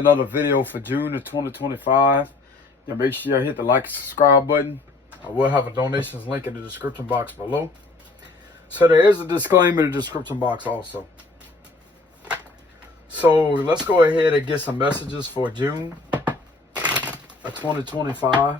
Another video for June of 2025. Yeah, make sure you hit the like and subscribe button. I will have a donations link in the description box below. So there is a disclaimer in the description box also. So let's go ahead and get some messages for June of 2025.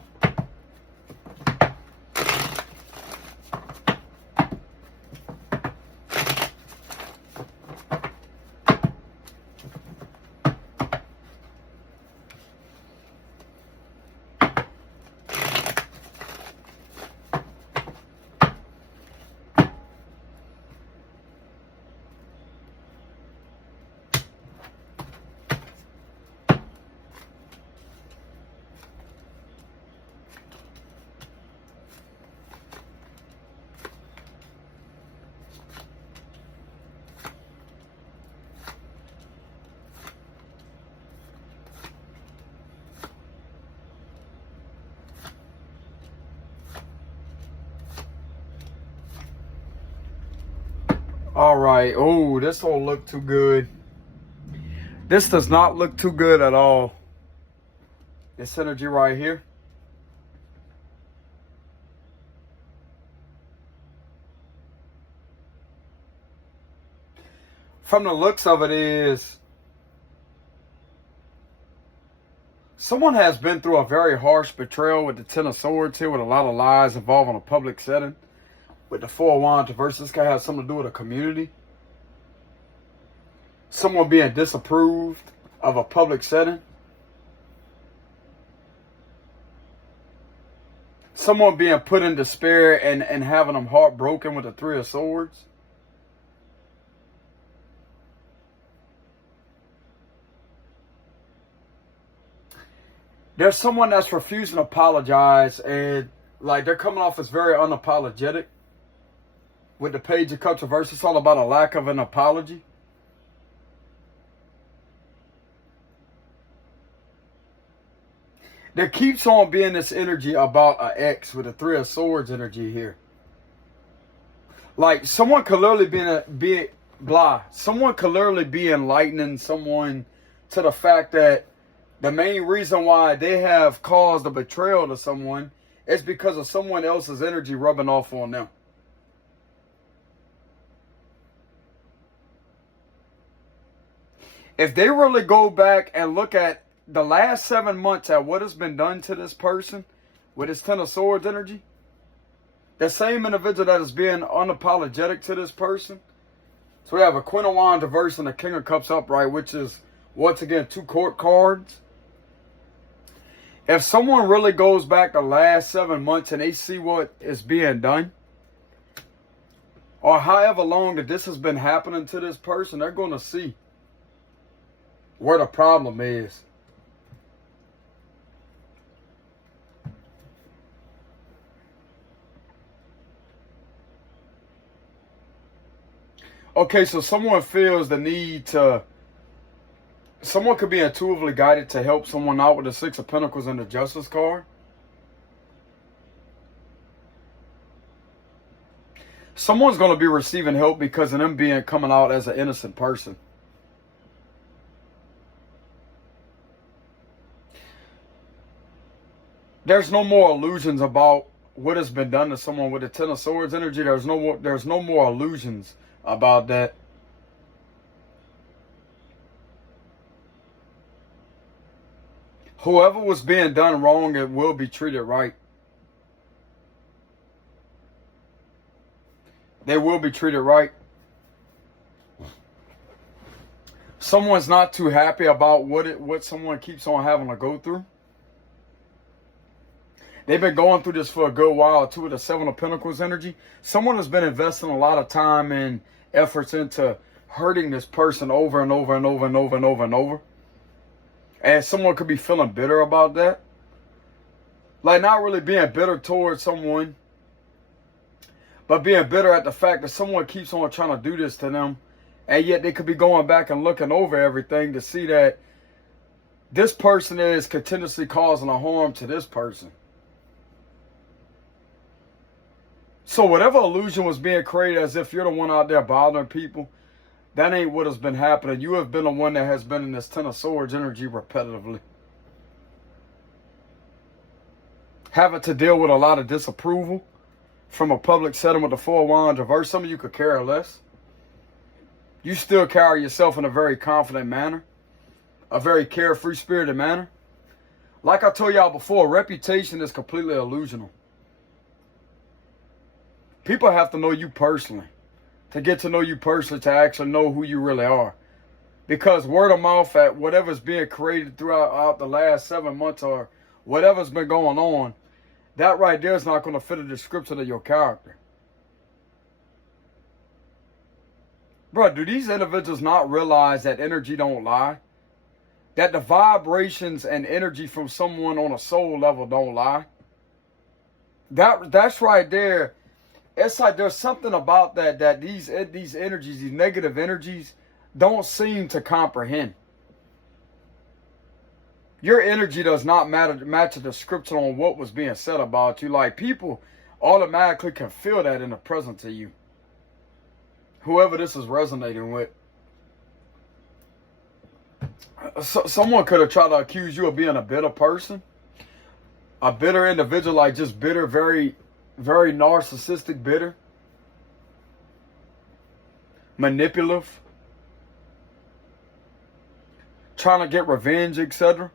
All right. Oh, this don't look too good. This does not look too good at all. This energy right here. From the looks of it is someone has been through a very harsh betrayal with the Ten of Swords here, with a lot of lies involving a public setting. With the Four of Wands reverse, this guy has something to do with a community. Someone being disapproved of a public setting. Someone being put in despair and having them heartbroken with the Three of Swords. There's someone that's refusing to apologize, and like they're coming off as very unapologetic. With the Page of Cups reverse, it's all about a lack of an apology. There keeps on being this energy about an ex with the Three of Swords energy here. Like someone could literally someone could literally be enlightening someone to the fact that the main reason why they have caused a betrayal to someone is because of someone else's energy rubbing off on them. If they really go back and look at the last 7 months at what has been done to this person with his Ten of Swords energy, the same individual that is being unapologetic to this person. So we have a Queen of Wands reverse and a King of Cups upright, which is, once again, 2 court cards. If someone really goes back the last 7 months and they see what is being done, or however long that this has been happening to this person, they're going to see where the problem is. Okay, so someone feels the need to, someone could be intuitively guided to help someone out with the Six of Pentacles and the Justice card. Someone's going to be receiving help because of them coming out as an innocent person. There's no more illusions about what has been done to someone with the Ten of Swords energy. There's no more illusions about that. Whoever was being done wrong, it will be treated right. They will be treated right. Someone's not too happy about what someone keeps on having to go through. They've been going through this for a good while too, with the Seven of Pentacles energy. Someone has been investing a lot of time and efforts into hurting this person over and over and over and over and over and over. And someone could be feeling bitter about that. Like not really being bitter towards someone, but being bitter at the fact that someone keeps on trying to do this to them. And yet they could be going back and looking over everything to see that this person is continuously causing a harm to this person. So whatever illusion was being created as if you're the one out there bothering people, That ain't what has been happening. You have been the one that has been in this Ten of Swords energy repetitively. Having to deal with a lot of disapproval from a public setting with the Four of Wands reversed. Some of you could care less. You still carry yourself in a very confident manner, a very carefree spirited manner. Like I told y'all before, reputation is completely illusional. People have to know you personally, to get to know you personally, to actually know who you really are. Because word of mouth at whatever's being created throughout the last 7 months or whatever's been going on, that right there is not going to fit a description of your character. Bro, do these individuals not realize that energy don't lie? That the vibrations and energy from someone on a soul level don't lie? That's right there. It's like there's something about that these energies, these negative energies, don't seem to comprehend. Your energy does not match a description on what was being said about you. Like, people automatically can feel that in the presence of you. Whoever this is resonating with. Someone could have tried to accuse you of being a bitter person. A bitter individual, like just bitter, very, very narcissistic, bitter. Manipulative. Trying to get revenge, etc.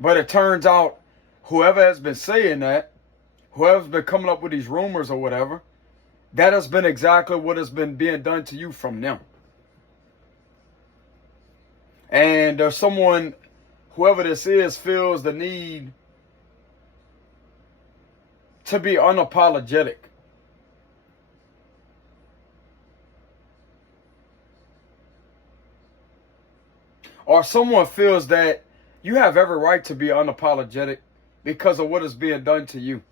But it turns out, whoever has been saying that, whoever's been coming up with these rumors or whatever, that has been exactly what has been being done to you from them. And there's someone, whoever this is, feels the need to be unapologetic. Or someone feels that you have every right to be unapologetic because of what is being done to you.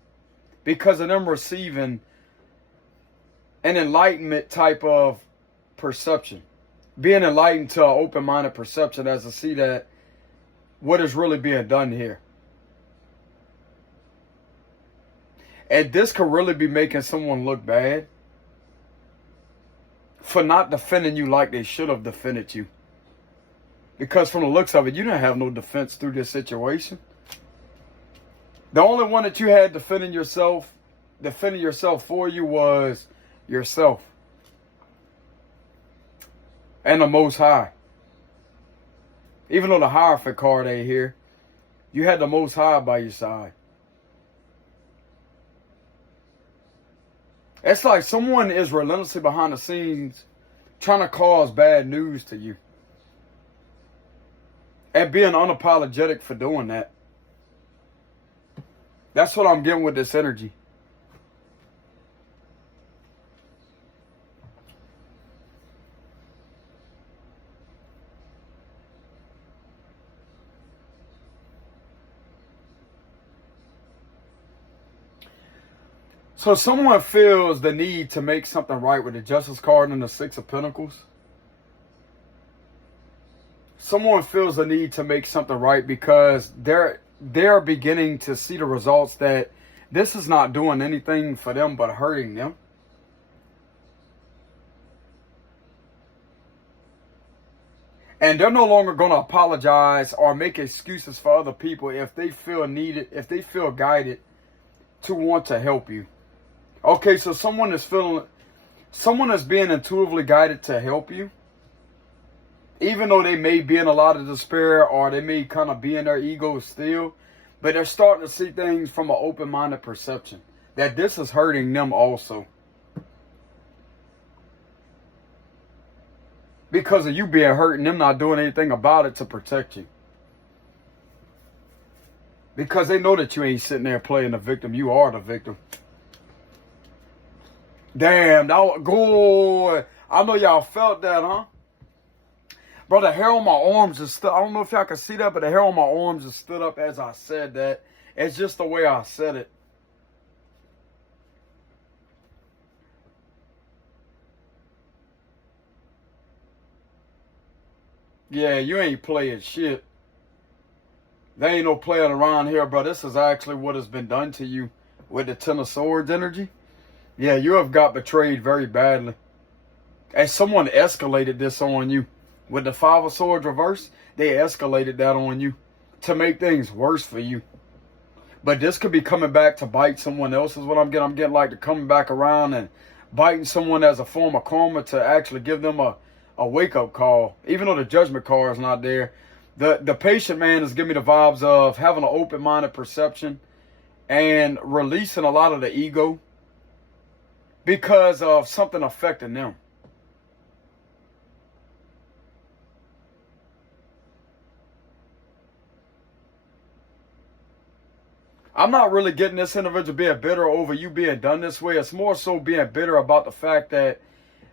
Because of them receiving an enlightenment type of perception. Being enlightened to an open-minded perception as to see that what is really being done here. And this could really be making someone look bad for not defending you like they should have defended you. Because from the looks of it, you didn't have no defense through this situation. The only one that you had defending yourself for you was yourself. And the Most High. Even though the Hierophant card ain't here, you had the Most High by your side. It's like someone is relentlessly behind the scenes trying to cause bad news to you. And being unapologetic for doing that. That's what I'm getting with this energy. So someone feels the need to make something right with the Justice card and the Six of Pentacles. Someone feels the need to make something right because they're beginning to see the results that this is not doing anything for them but hurting them. And they're no longer going to apologize or make excuses for other people if they feel needed, if they feel guided to want to help you. Okay, so someone is being intuitively guided to help you. Even though they may be in a lot of despair or they may kind of be in their ego still, but they're starting to see things from an open-minded perception. That this is hurting them also. Because of you being hurt and them not doing anything about it to protect you. Because they know that you ain't sitting there playing the victim. You are the victim. Damn, that was good. I know y'all felt that, huh? Bro, the hair on my arms just stood. I don't know if y'all can see that, but the hair on my arms just stood up as I said that. It's just the way I said it. Yeah, you ain't playing shit. There ain't no playing around here, bro. This is actually what has been done to you with the Ten of Swords energy. Yeah, you have got betrayed very badly. And someone escalated this on you. With the Five of Swords reversed, they escalated that on you to make things worse for you. But this could be coming back to bite someone else is what I'm getting. I'm getting like to coming back around and biting someone as a form of karma to actually give them a wake-up call. Even though the judgment card is not there. The patient man is giving me the vibes of having an open-minded perception and releasing a lot of the ego because of something affecting them. I'm not really getting this individual being bitter over you being done this way. It's more so being bitter about the fact that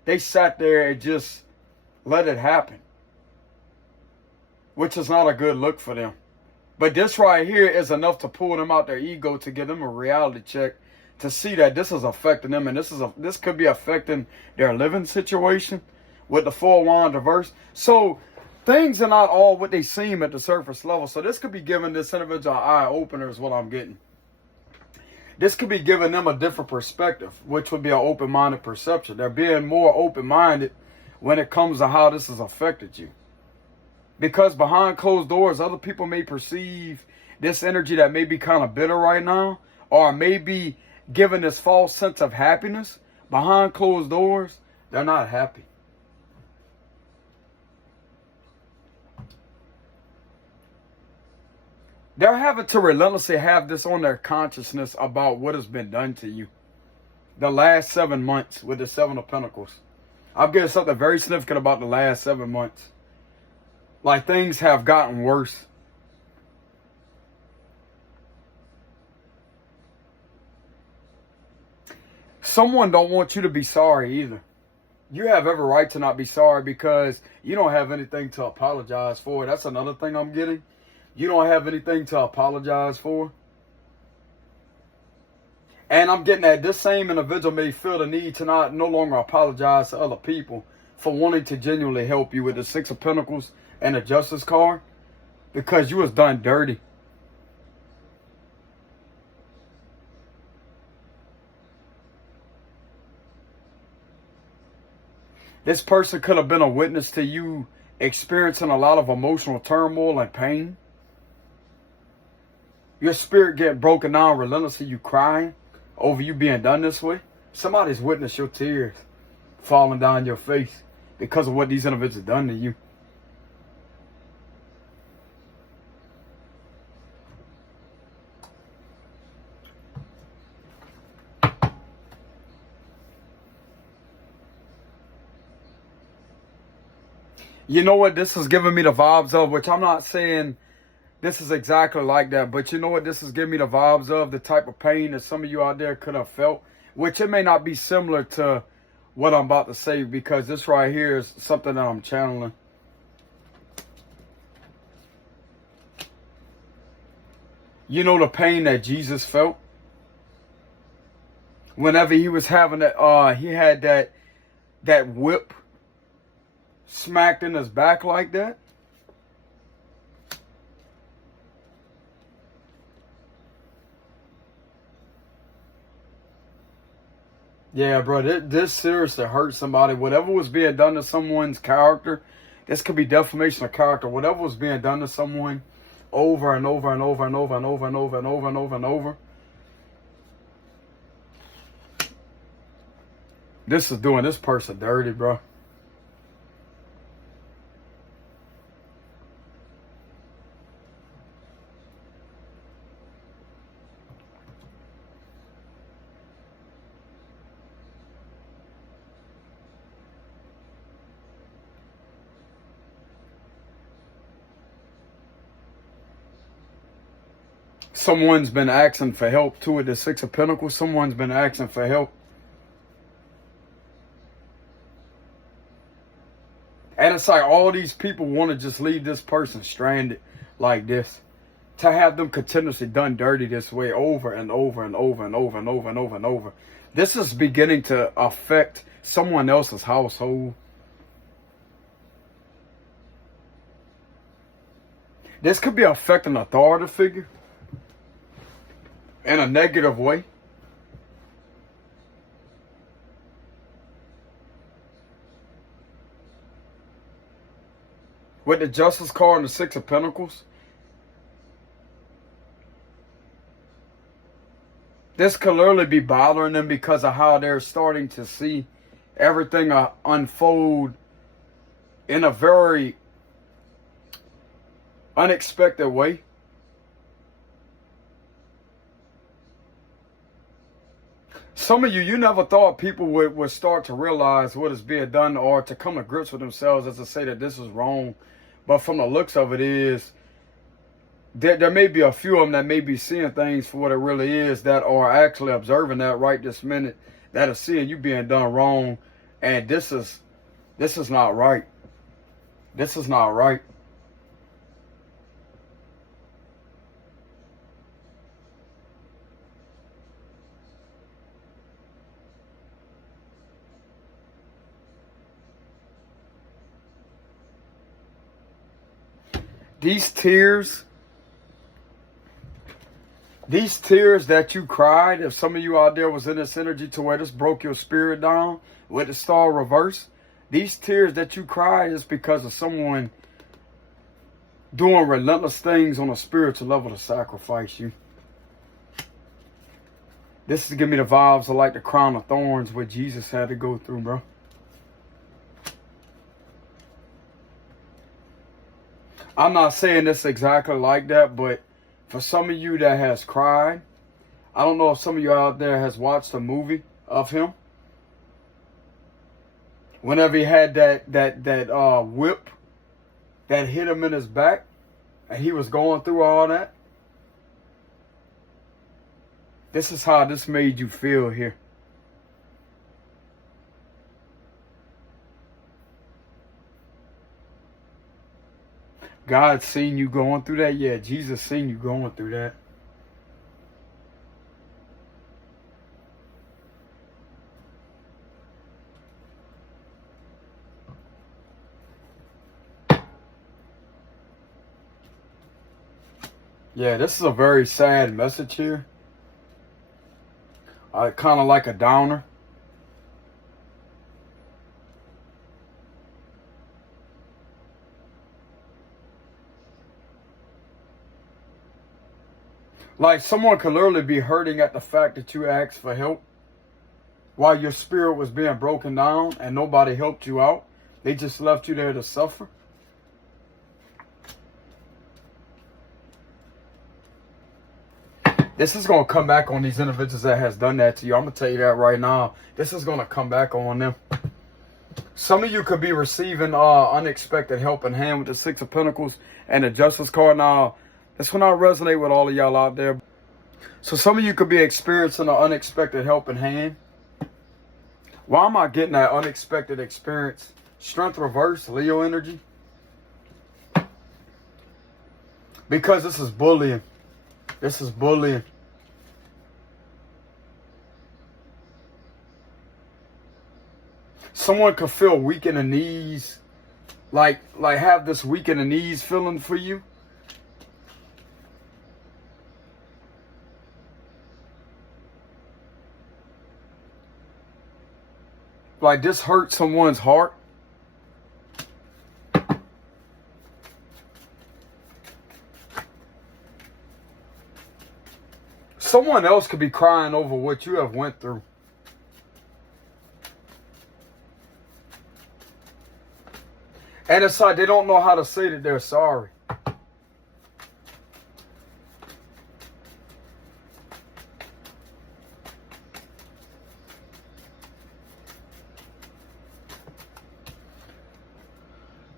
they sat there and just let it happen, which is not a good look for them. But this right here is enough to pull them out their ego, to give them a reality check, to see that this is affecting them, and this could be affecting their living situation with the Four of Wands reverse. So things are not all what they seem at the surface level. So this could be giving this individual an eye opener is what I'm getting. This could be giving them a different perspective, which would be an open-minded perception. They're being more open-minded when it comes to how this has affected you. Because behind closed doors, other people may perceive this energy that may be kind of bitter right now, or maybe giving this false sense of happiness. Behind closed doors, they're not happy. They're having to relentlessly have this on their consciousness about what has been done to you. The last 7 months with the Seven of Pentacles. I'm getting something very significant about the last 7 months. Like things have gotten worse. Someone don't want you to be sorry either. You have every right to not be sorry because you don't have anything to apologize for. That's another thing I'm getting. You don't have anything to apologize for. And I'm getting that this same individual may feel the need to no longer apologize to other people for wanting to genuinely help you with the Six of Pentacles and the Justice card, because you was done dirty. This person could have been a witness to you experiencing a lot of emotional turmoil and pain. Your spirit getting broken down relentlessly, you crying over you being done this way. Somebody's witnessed your tears falling down your face because of what these individuals done to you. You know what this is giving me the vibes of, which I'm not saying this is exactly like that, but you know what this is giving me the vibes of, the type of pain that some of you out there could have felt, which it may not be similar to what I'm about to say, because this right here is something that I'm channeling. You know the pain that Jesus felt whenever he was having that, he had that whip smacked in his back like that. Yeah, bro, this seriously hurt somebody. Whatever was being done to someone's character, this could be defamation of character. Whatever was being done to someone over and over and over and over and over and over and over and over and over. This is doing this person dirty, bro. Someone's been asking for help too with the Six of Pentacles. Someone's been asking for help. And it's like all these people want to just leave this person stranded like this. To have them continuously done dirty this way over and over and over and over and over and over and over. This is beginning to affect someone else's household. This could be affecting an authority figure in a negative way. with the Justice card and the Six of Pentacles. This could literally be bothering them because of how they're starting to see everything unfold in a very unexpected way. Some of you never thought people would start to realize what is being done or to come to grips with themselves as to say that this is wrong. But from the looks of it is, there may be a few of them that may be seeing things for what it really is, that are actually observing that right this minute, that are seeing you being done wrong. And this is not right. This is not right. These tears that you cried, if some of you out there was in this energy to where this broke your spirit down with the star reverse, these tears that you cried is because of someone doing relentless things on a spiritual level to sacrifice you. This is giving me the vibes of like the crown of thorns what Jesus had to go through, bro. I'm not saying this exactly like that, but for some of you that has cried, I don't know if some of you out there has watched a movie of him. Whenever he had that whip that hit him in his back, and he was going through all that. This is how this made you feel here. God seen you going through that. Yeah, Jesus seen you going through that. Yeah, this is a very sad message here. Kind of like a downer. Like someone could literally be hurting at the fact that you asked for help while your spirit was being broken down and nobody helped you out. They just left you there to suffer. This is going to come back on these individuals that has done that to you. I'm going to tell you that right now. This is going to come back on them. Some of you could be receiving unexpected help in hand with the Six of Pentacles and the Justice card. Now, this will not resonate with all of y'all out there. So some of you could be experiencing an unexpected help in hand. Why am I getting that unexpected experience? Strength reverse, Leo energy. Because this is bullying. This is bullying. Someone could feel weak in the knees. Like have this weak in the knees feeling for you. Like this hurt someone's heart. Someone else could be crying over what you have went through. And it's like they don't know how to say that they're sorry.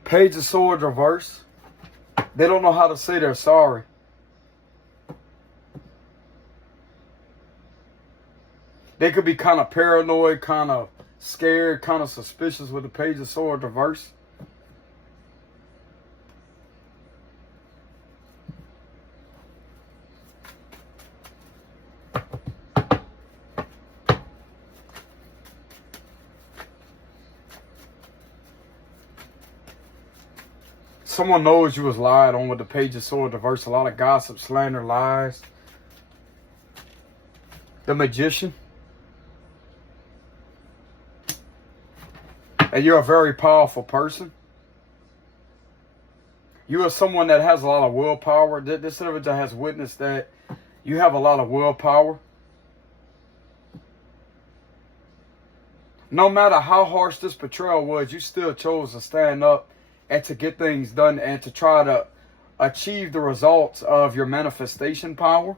Page of Swords reverse. They don't know how to say they're sorry. They could be kind of paranoid, kind of scared, kind of suspicious with the Page of Swords reverse. Someone knows you was lied on with the Page of Swords reverse. A lot of gossip, slander, lies. The Magician. And you're a very powerful person. You are someone that has a lot of willpower. This individual has witnessed that you have a lot of willpower. No matter how harsh this betrayal was, you still chose to stand up and to get things done and to try to achieve the results of your manifestation power.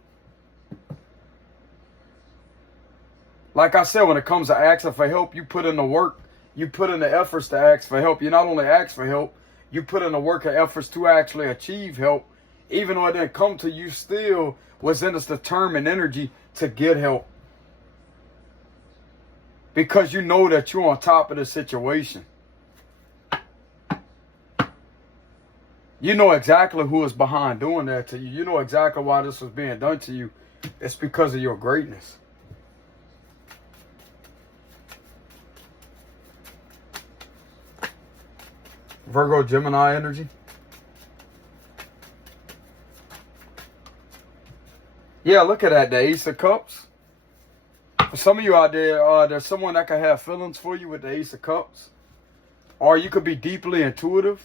Like I said, when it comes to asking for help, you put in the work. You put in the efforts to ask for help. You not only ask for help, you put in the work and efforts to actually achieve help. Even though it didn't come to you, still was in this determined energy to get help. Because you know that you're on top of the situation. You know exactly who is behind doing that to you. You know exactly why this was being done to you. It's because of your greatness. Virgo, Gemini energy. Yeah, look at that. The Ace of Cups. For some of you out there, there's someone that can have feelings for you with the Ace of Cups. Or you could be deeply intuitive.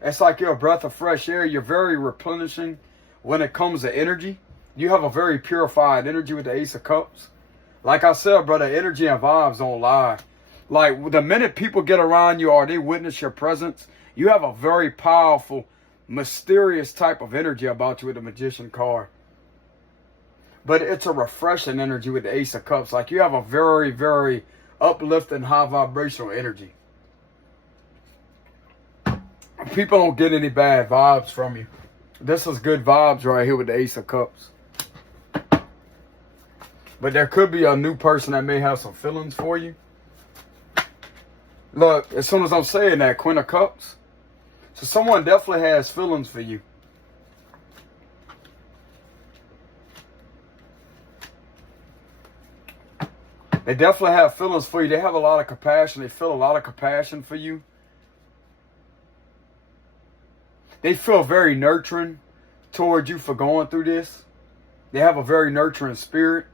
It's like you're a breath of fresh air. You're very replenishing when it comes to energy. You have a very purified energy with the Ace of Cups. Like I said, brother, energy and vibes don't lie. Like, the minute people get around you or they witness your presence, you have a very powerful, mysterious type of energy about you with the Magician card. But it's a refreshing energy with the Ace of Cups. Like, you have a very, very uplifting, high vibrational energy. People don't get any bad vibes from you. This is good vibes right here with the Ace of Cups. But there could be a new person that may have some feelings for you. Look, as soon as I'm saying that, Queen of Cups. So someone definitely has feelings for you. They definitely have feelings for you. They have a lot of compassion. They feel a lot of compassion for you. They feel very nurturing towards you for going through this. They have a very nurturing spirit.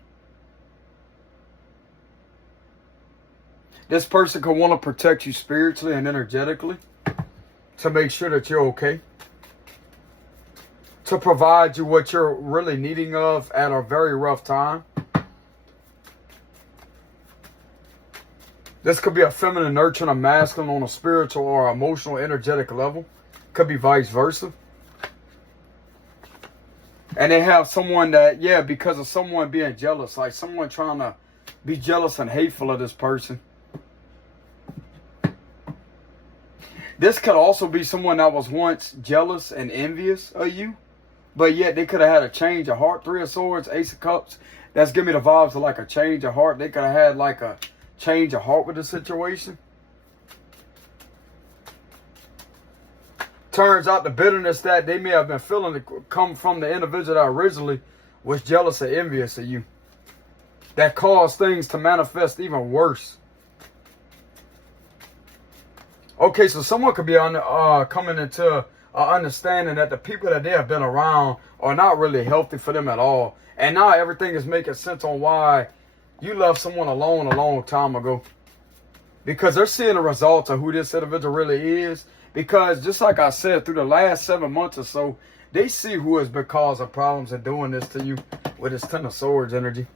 This person could want to protect you spiritually and energetically to make sure that you're okay. To provide you what you're really needing of at a very rough time. This could be a feminine nurturing a masculine on a spiritual or emotional, energetic level. Could be vice versa. And they have someone that, yeah, because of someone being jealous, like someone trying to be jealous and hateful of this person. This could also be someone that was once jealous and envious of you, but yet they could have had a change of heart. Three of Swords, Ace of Cups. That's giving me the vibes of like a change of heart. They could have had like a change of heart with the situation. Turns out the bitterness that they may have been feeling to come from the individual that originally was jealous and envious of you. That caused things to manifest even worse. Okay, so someone could be coming into understanding that the people that they have been around are not really healthy for them at all. And now everything is making sense on why you left someone alone a long time ago. Because they're seeing the results of who this individual really is. Because just like I said, through the last 7 months or so, they see who has been causing problems and doing this to you with this Ten of Swords energy.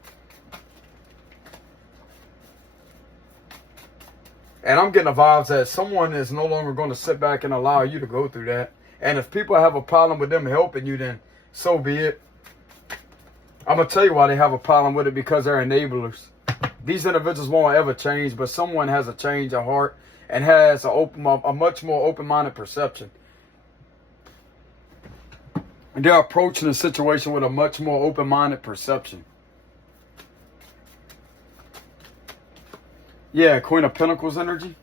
And I'm getting the vibes that someone is no longer going to sit back and allow you to go through that. And if people have a problem with them helping you, then so be it. I'm going to tell you why they have a problem with it, because they're enablers. These individuals won't ever change, but someone has a change of heart and has a much more open-minded perception. And they're approaching the situation with a much more open-minded perception. Yeah, Queen of Pentacles energy.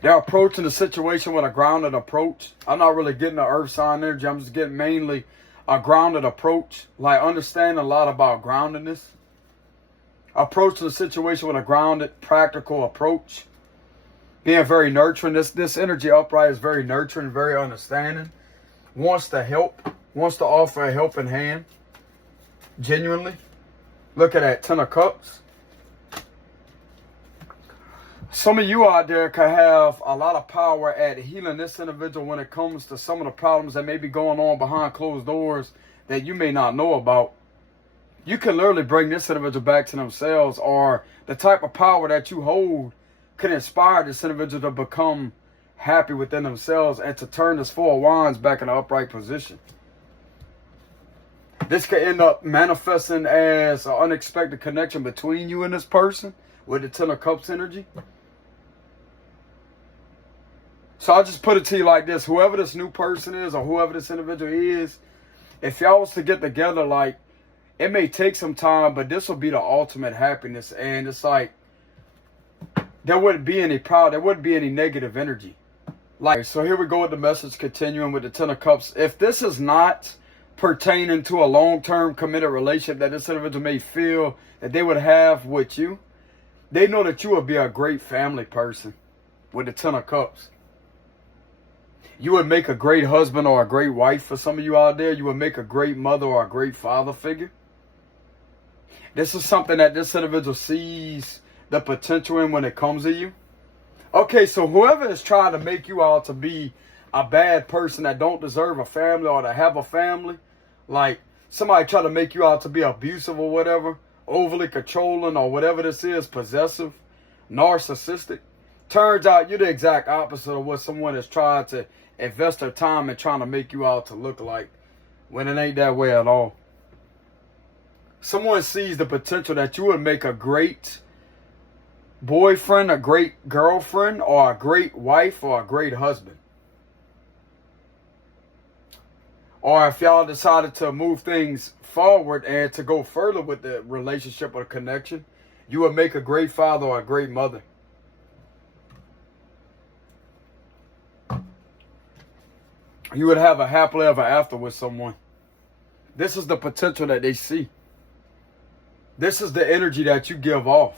They're approaching the situation with a grounded approach. I'm not really getting the earth sign energy. I'm just getting mainly a grounded approach. Like understanding a lot about groundedness. Approaching the situation with a grounded, practical approach. Being very nurturing. This energy upright is very nurturing, very understanding. Wants to help. Wants to offer a helping hand. Genuinely. Look at that. Ten of Cups. Some of you out there could have a lot of power at healing this individual when it comes to some of the problems that may be going on behind closed doors that you may not know about. You can literally bring this individual back to themselves, or the type of power that you hold could inspire this individual to become happy within themselves and to turn this Four of Wands back in an upright position. This could end up manifesting as an unexpected connection between you and this person with the Ten of Cups energy. So I'll just put it to you like this. Whoever this new person is, or whoever this individual is, if y'all was to get together, like, it may take some time, but this will be the ultimate happiness. And it's like, there wouldn't be any power, there wouldn't be any negative energy. Like, so here we go with the message, continuing with the Ten of Cups. If this is not pertaining to a long-term committed relationship that this individual may feel that they would have with you, they know that you would be a great family person with the Ten of Cups. You would make a great husband or a great wife for some of you out there. You would make a great mother or a great father figure. This is something that this individual sees the potential in when it comes to you. Okay, so whoever is trying to make you out to be a bad person that don't deserve a family or to have a family, like somebody try to make you out to be abusive or whatever, overly controlling or whatever this is, possessive, narcissistic, turns out you're the exact opposite of what someone is trying to invest their time in trying to make you out to look like, when it ain't that way at all. Someone sees the potential that you would make a great boyfriend, a great girlfriend, or a great wife, or a great husband. Or if y'all decided to move things forward and to go further with the relationship or connection, you would make a great father or a great mother. You would have a happily ever after with someone. This is the potential that they see. This is the energy that you give off.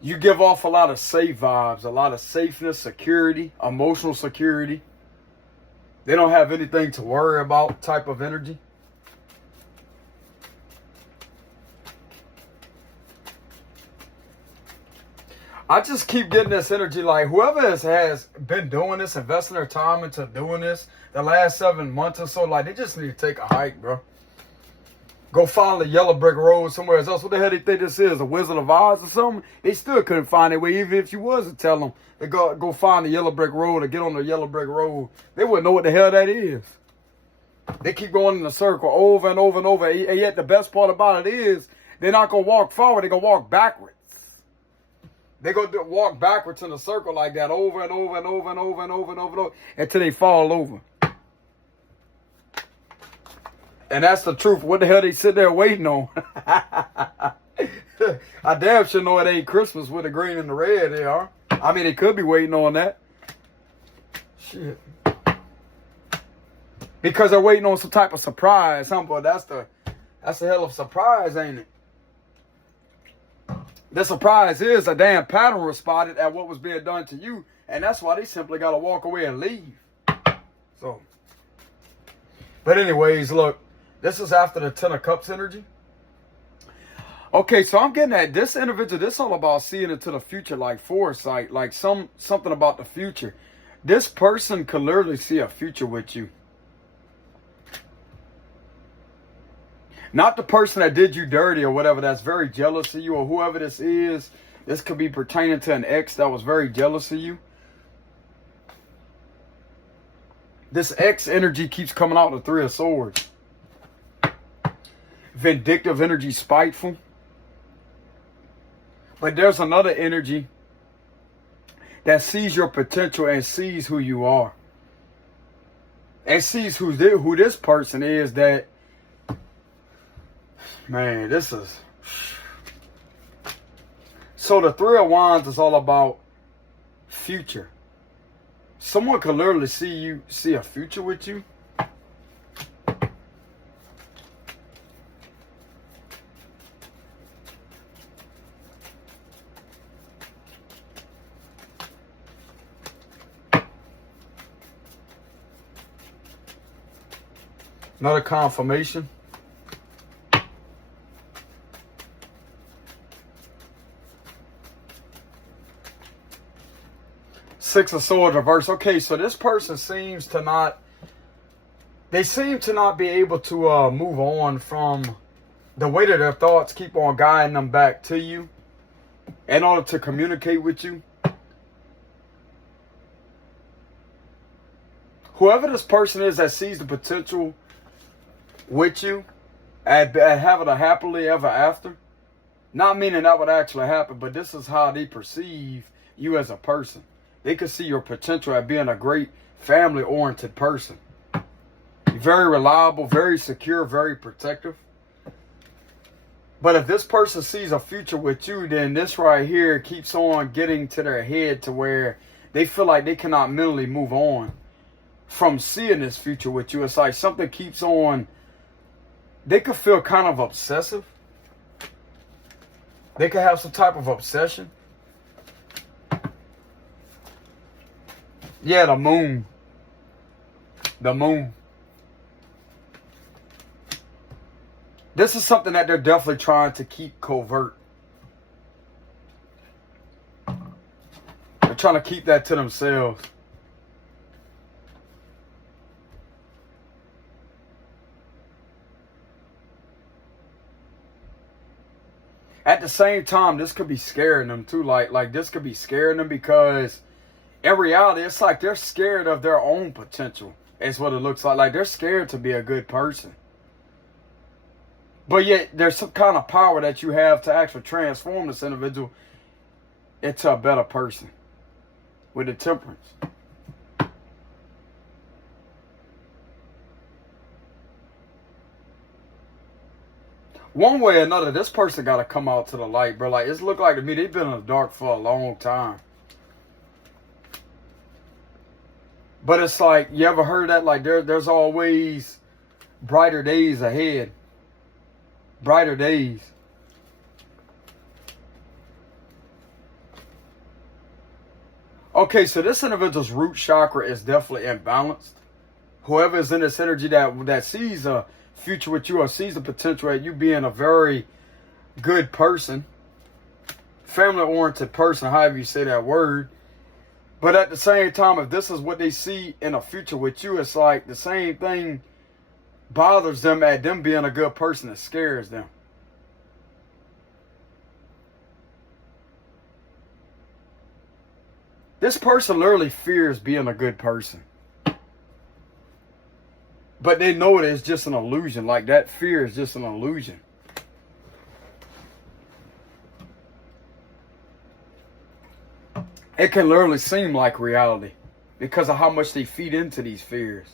You give off a lot of safe vibes, a lot of safeness, security, emotional security. They don't have anything to worry about type of energy. I just keep getting this energy like whoever has been doing this, investing their time into doing this the last 7 months or so, like they just need to take a hike, bro. Go follow the yellow brick road somewhere else. What the hell do they think this is? A Wizard of Oz or something? They still couldn't find their way, even if you was to tell them to go find the yellow brick road or get on the yellow brick road. They wouldn't know what the hell that is. They keep going in a circle over and over and over. And yet the best part about it is they're not going to walk forward. They're going to walk backwards. They're going to walk backwards in a circle like that over and over and over and over and over and over and over until they fall over. And that's the truth. What the hell they sit there waiting on? I damn sure know it ain't Christmas with the green and the red they are. I mean, they could be waiting on that. Shit. Because they're waiting on some type of surprise. But that's the hell of a surprise, ain't it? The surprise is a damn pattern was spotted at what was being done to you. And that's why they simply got to walk away and leave. So. But anyways, look. This is after the Ten of Cups energy. Okay, so I'm getting at this individual. This is all about seeing into the future, like foresight, like something about the future. This person could literally see a future with you. Not the person that did you dirty or whatever that's very jealous of you, or whoever this is. This could be pertaining to an ex that was very jealous of you. This ex energy keeps coming out the Three of Swords. Vindictive energy, spiteful. But there's another energy that sees your potential and sees who you are. And sees who this person is that, man, this is... So the Three of Wands is all about future. Someone could literally see a future with you. Another confirmation. Six of Swords reverse. Okay, so this person seems to not, they seem to not be able to move on from the way that their thoughts keep on guiding them back to you in order to communicate with you. Whoever this person is that sees the potential with you at having a happily ever after, not meaning that would actually happen, but this is how they perceive you as a person. They can see your potential at being a great family-oriented person. You're very reliable, very secure, very protective. But if this person sees a future with you, then this right here keeps on getting to their head to where they feel like they cannot mentally move on from seeing this future with you. It's like something keeps on, they could feel kind of obsessive. They could have some type of obsession. Yeah, the moon. The moon. This is something that they're definitely trying to keep covert. They're trying to keep that to themselves. At the same time, this could be scaring them too. Like this could be scaring them because in reality, it's like they're scared of their own potential. It's what it looks like. Like they're scared to be a good person. But yet there's some kind of power that you have to actually transform this individual into a better person with the Temperance. One way or another, this person got to come out to the light, bro. Like, it's look like to me, they've been in the dark for a long time. But it's like, you ever heard that? Like, there's always brighter days ahead. Brighter days. Okay, so this individual's root chakra is definitely imbalanced. Whoever is in this energy that sees a future with you or sees the potential at you being a very good person, family-oriented person, however you say that word. But at the same time, if this is what they see in a future with you, it's like the same thing bothers them at them being a good person. It scares them. This person literally fears being a good person. But they know that it's just an illusion. Like that fear is just an illusion. It can literally seem like reality because of how much they feed into these fears.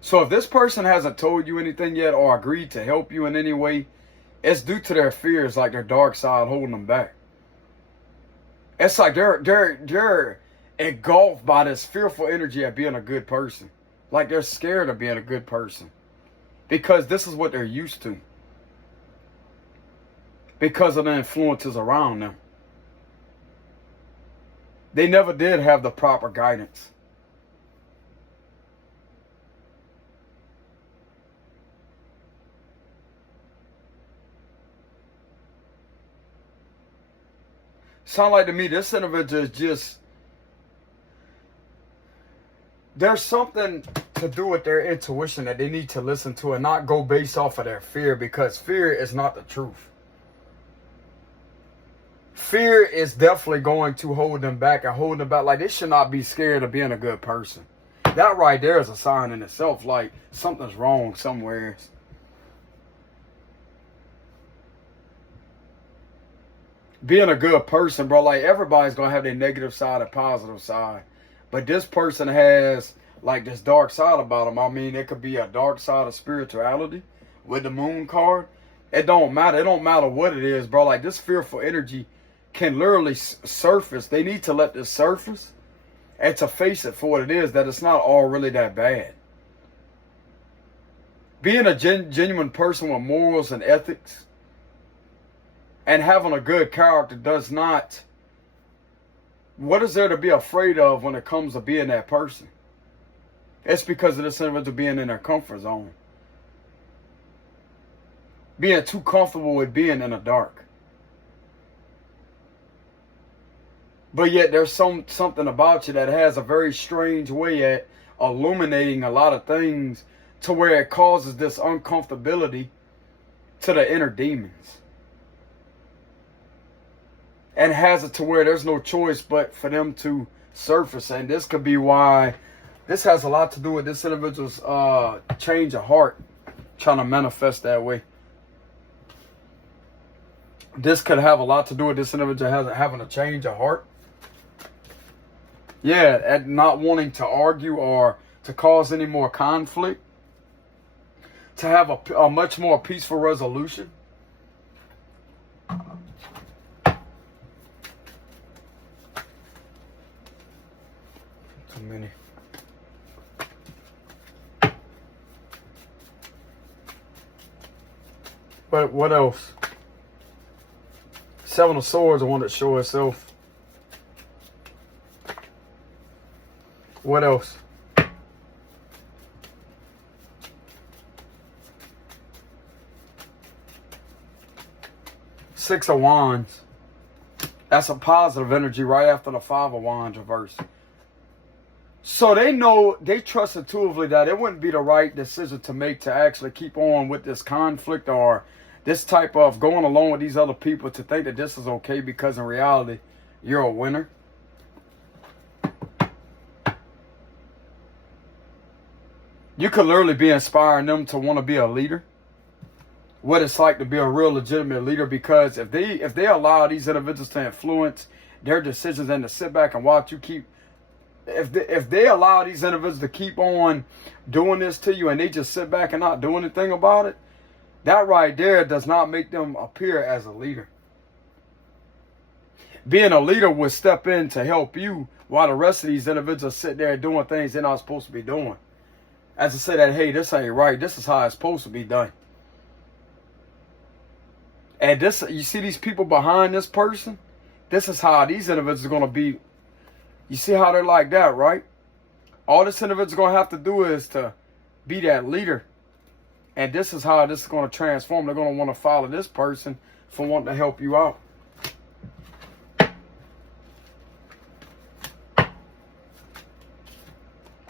So if this person hasn't told you anything yet or agreed to help you in any way, it's due to their fears, like their dark side holding them back. It's like they're engulfed by this fearful energy of being a good person. Like they're scared of being a good person because this is what they're used to. Because of the influences around them. They never did have the proper guidance. Sound like to me this individual is just, there's something to do with their intuition that they need to listen to and not go based off of their fear, because fear is not the truth. Fear is definitely going to hold them back and hold them back. Like they should not be scared of being a good person. That right there is a sign in itself, like something's wrong somewhere. Being a good person, bro, like everybody's going to have their negative side and positive side. But this person has like this dark side about them. I mean, it could be a dark side of spirituality with the moon card. It don't matter. It don't matter what it is, bro. Like this fearful energy can literally surface. They need to let this surface and to face it for what it is, that it's not all really that bad. Being a genuine person with morals and ethics and having a good character does not... What is there to be afraid of when it comes to being that person? It's because of this individual being in their comfort zone. Being too comfortable with being in the dark. But yet there's something about you that has a very strange way at illuminating a lot of things to where it causes this uncomfortability to the inner demons. And has it to where there's no choice but for them to surface. And this could be why this has a lot to do with this individual's change of heart, trying to manifest that way. This could have a lot to do with this individual having a change of heart. Yeah, at not wanting to argue or to cause any more conflict. To have a much more peaceful resolution. Too many. But what else? Seven of Swords, I want to show itself. What else? Six of Wands. That's a positive energy right after the Five of Wands reverse. So they know, they trust intuitively that it wouldn't be the right decision to make to actually keep on with this conflict or this type of going along with these other people to think that this is okay, because in reality, you're a winner. You could literally be inspiring them to want to be a leader. What it's like to be a real legitimate leader, because if they allow these individuals to influence their decisions and to sit back and watch you keep, if they allow these individuals to keep on doing this to you and they just sit back and not do anything about it, that right there does not make them appear as a leader. Being a leader would step in to help you while the rest of these individuals sit there doing things they're not supposed to be doing. As to say that, hey, this ain't right. This is how it's supposed to be done. And this, you see these people behind this person? This is how these individuals are going to be. You see how they're like that, right? All this individual is going to have to do is to be that leader. And this is how this is going to transform. They're going to want to follow this person for wanting to help you out.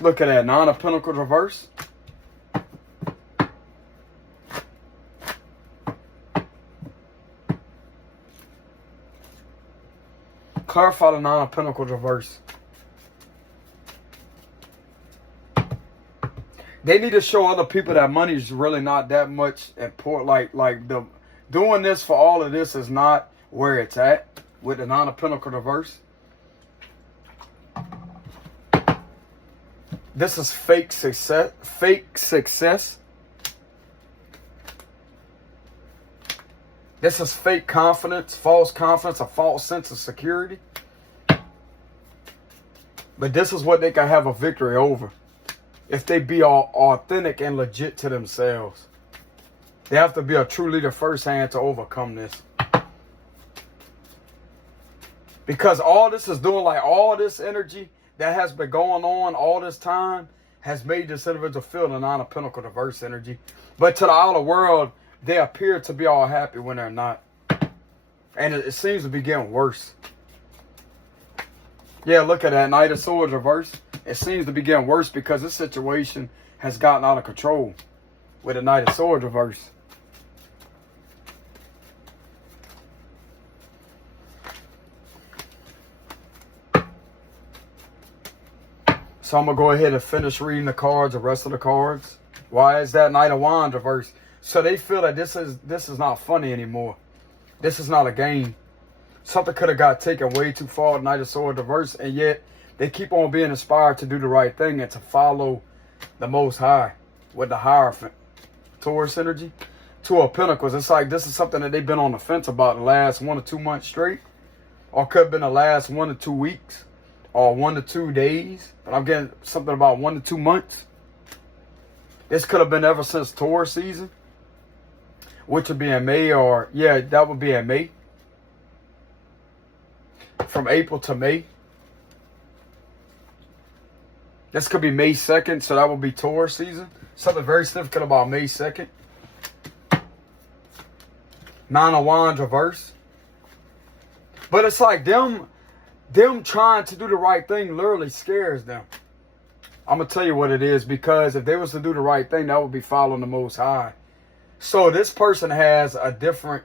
Look at that. Nine of Pentacles reverse. Clarify the Nine of Pentacles reverse. They need to show other people that money is really not that much important. Like the doing this for all of this is not where it's at with the Nine of Pentacles reverse. This is fake success. Fake success. This is fake confidence, false confidence, a false sense of security. But this is what they can have a victory over. If they be all authentic and legit to themselves. They have to be a true leader firsthand to overcome this. Because all this is doing, like all this energy that has been going on all this time has made this individual feel the Nine of Pentacles reverse energy. But to the outer world, they appear to be all happy when they're not. And it seems to be getting worse. Yeah, look at that. Knight of Swords reverse. It seems to be getting worse because this situation has gotten out of control with the Knight of Swords reverse. So I'm going to go ahead and finish reading the cards, the rest of the cards. Why is that Knight of Wands reverse? So they feel that this is not funny anymore. This is not a game. Something could have got taken way too far, Knight of Swords reverse, and yet they keep on being inspired to do the right thing and to follow the Most High with the Hierophant. Taurus energy. Two of Pentacles. It's like this is something that they've been on the fence about the last 1 or 2 months straight. Or could have been the last 1 to 2 weeks. Or 1 to 2 days. But I'm getting something about 1 to 2 months. This could have been ever since Taurus season. Which would be in May, or yeah, that would be in May. From April to May. This could be May 2nd, so that would be Taurus season. Something very significant about May 2nd. Nine of Wands reverse. But it's like them, Them trying to do the right thing literally scares them. I'm going to tell you what it is, because if they was to do the right thing, that would be following the Most High. So this person has a different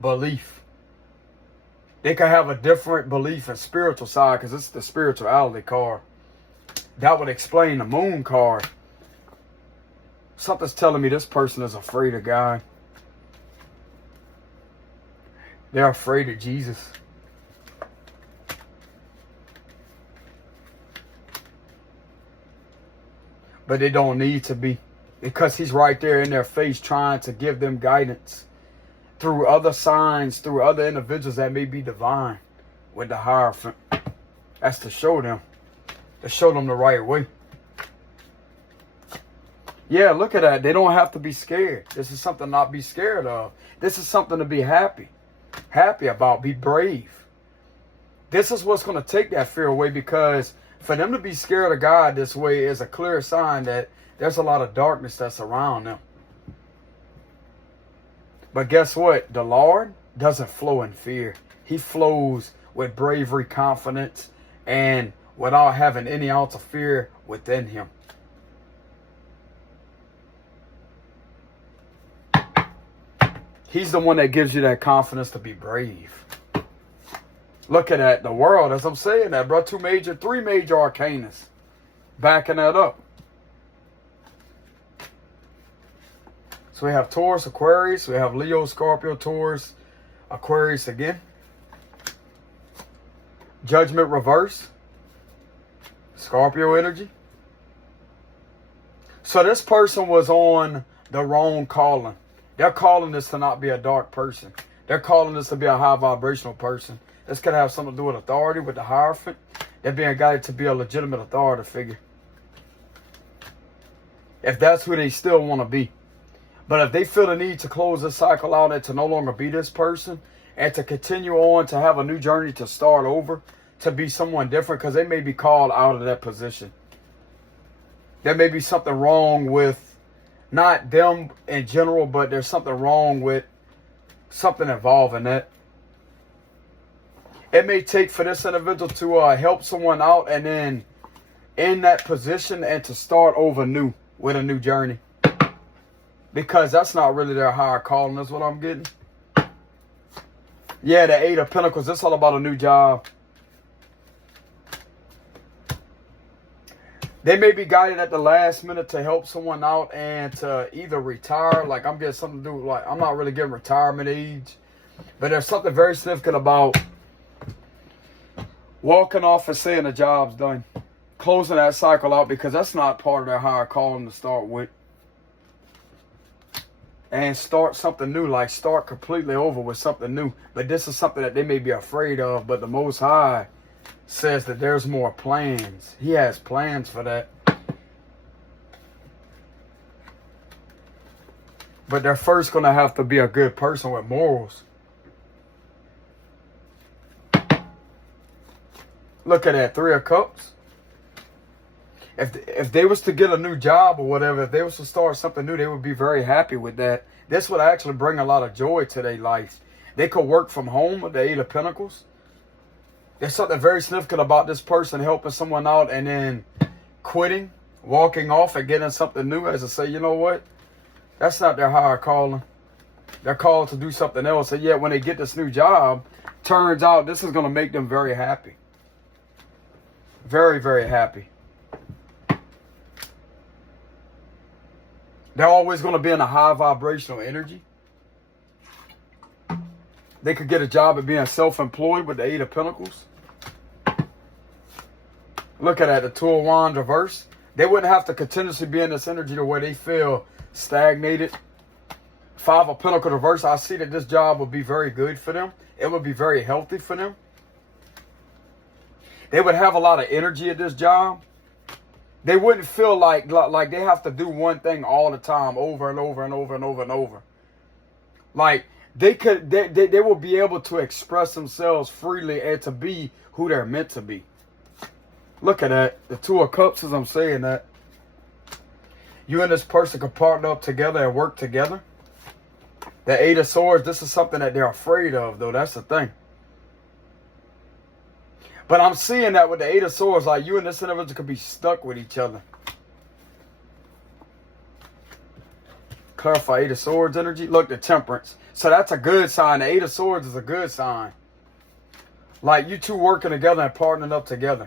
belief. They can have a different belief in spiritual side, because it's the spirituality card. That would explain the moon card. Something's telling me this person is afraid of God. They're afraid of Jesus. But they don't need to be, because he's right there in their face trying to give them guidance through other signs, through other individuals that may be divine with the Hierophant. That's to show them the right way. Yeah, look at that. They don't have to be scared. This is something not be scared of. This is something to be happy about. Be brave. This is what's going to take that fear away, because for them to be scared of God this way is a clear sign that there's a lot of darkness that's around them. But guess what? The Lord doesn't flow in fear. He flows with bravery, confidence, and without having any ounce of fear within him. He's the one that gives you that confidence to be brave. Look at that. The world, as I'm saying that, bro. Three major arcanas backing that up. So we have Taurus, Aquarius. We have Leo, Scorpio, Taurus, Aquarius again. Judgment reverse. Scorpio energy. So this person was on the wrong calling. They're calling this to not be a dark person. They're calling this to be a high vibrational person. This could have something to do with authority, with the Hierophant. They're being guided to be a legitimate authority figure. If that's who they still want to be. But if they feel the need to close this cycle out and to no longer be this person, and to continue on to have a new journey, to start over, to be someone different, because they may be called out of that position. There may be something wrong with not them in general, but there's something wrong with something involving that. It may take for this individual to help someone out and then in that position and to start over new with a new journey. Because that's not really their higher calling, is what I'm getting. Yeah, the Eight of Pentacles, it's all about a new job. They may be guided at the last minute to help someone out and to either retire. Like, I'm getting something to do with, like, I'm not really getting retirement age. But there's something very significant about walking off and saying the job's done. Closing that cycle out, because that's not part of their higher calling to start with. And start something new, like start completely over with something new. But this is something that they may be afraid of, but the Most High says that there's more plans. He has plans for that. But they're first going to have to be a good person with morals. Look at that, Three of Cups. If they was to get a new job or whatever, if they was to start something new, they would be very happy with that. This would actually bring a lot of joy to their life. They could work from home with the Eight of Pentacles. There's something very significant about this person helping someone out and then quitting, walking off and getting something new, as to say, you know what? That's not their higher calling. They're called to do something else. And yet when they get this new job, turns out this is going to make them very happy. Very, very happy. They're always going to be in a high vibrational energy. They could get a job at being self-employed with the Eight of Pentacles. Look at that, the Two of Wands reverse. They wouldn't have to continuously be in this energy to where they feel stagnated. Five of Pentacles reverse. I see that this job would be very good for them. It would be very healthy for them. They would have a lot of energy at this job. They wouldn't feel like they have to do one thing all the time, over and over and over and over and over. Like they will be able to express themselves freely and to be who they're meant to be. Look at that. The Two of Cups, as I'm saying that. You and this person can partner up together and work together. The Eight of Swords, this is something that they're afraid of, though. That's the thing. But I'm seeing that with the Eight of Swords, like you and this individual could be stuck with each other. Clarify Eight of Swords energy. Look, the Temperance. So that's a good sign. The Eight of Swords is a good sign. Like you two working together and partnering up together.